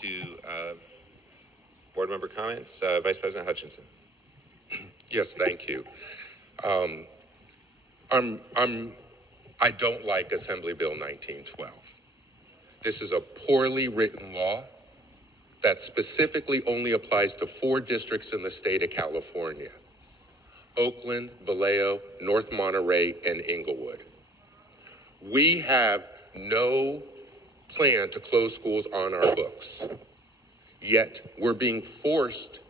To board member comments, Vice President Hutchinson. Yes, thank you. I don't like Assembly Bill 1912. This is a poorly written law that specifically only applies to 4 districts in the state of California: Oakland, Vallejo, North Monterey, and Inglewood. We have no plan to close schools on our books, yet we're being forced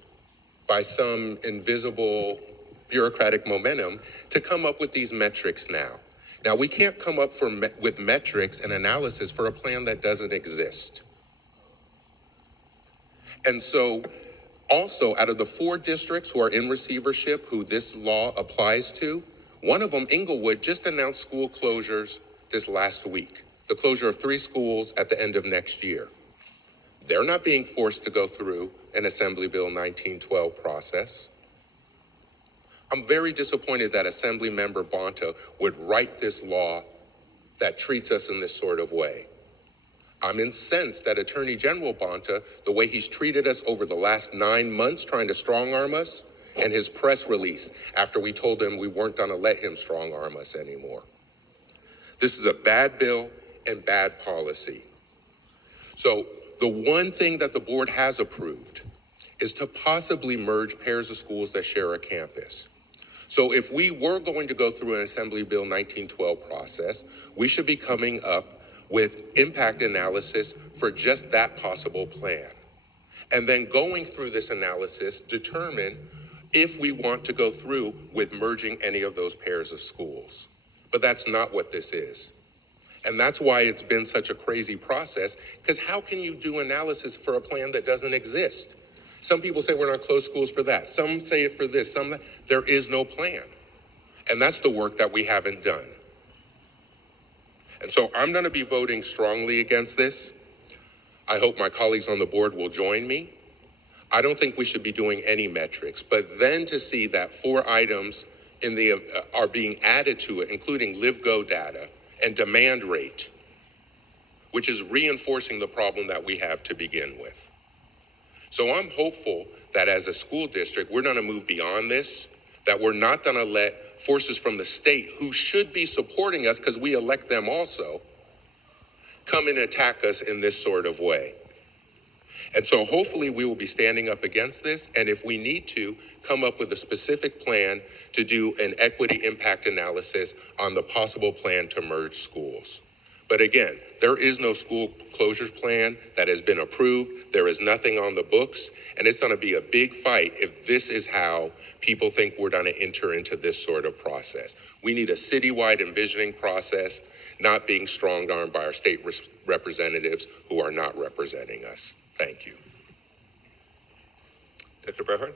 by some invisible bureaucratic momentum to come up with these metrics now. Now, we can't come up with metrics and analysis for a plan that doesn't exist. And so, also, out of the 4 districts who are in receivership, who this law applies to, one of them, Inglewood, just announced school closures this last week. The closure of 3 schools at the end of next year. They're not being forced to go through an Assembly Bill 1912 process. I'm very disappointed that Assemblymember Bonta would write this law that treats us in this sort of way. I'm incensed that Attorney General Bonta, the way he's treated us over the last 9 months trying to strong-arm us, and his press release after we told him we weren't going to let him strong-arm us anymore. This is a bad bill and bad policy. So the one thing that the board has approved is to possibly merge pairs of schools that share a campus. So if we were going to go through an Assembly Bill 1912 process, we should be coming up with impact analysis for just that possible plan. And then going through this analysis, determine if we want to go through with merging any of those pairs of schools. But that's not what this is. And that's why it's been such a crazy process, because how can you do analysis for a plan that doesn't exist? Some people say we're going to close schools for that. Some say it for this, some that. There is no plan. And that's the work that we haven't done. And so I'm going to be voting strongly against this. I hope my colleagues on the board will join me. I don't think we should be doing any metrics, but then to see that 4 items in the are being added to it, including live-go data and demand rate, which is reinforcing the problem that we have to begin with. So I'm hopeful that as a school district, we're going to move beyond this, that we're not going to let forces from the state who should be supporting us because we elect them also, come and attack us in this sort of way. And so hopefully we will be standing up against this, and if we need to, come up with a specific plan to do an equity impact analysis on the possible plan to merge schools. But again, there is no school closures plan that has been approved. There is nothing on the books, and it's going to be a big fight if this is how people think we're going to enter into this sort of process. We need a citywide envisioning process, not being strong-armed by our state representatives who are not representing us. Thank you. Dr. Brehard?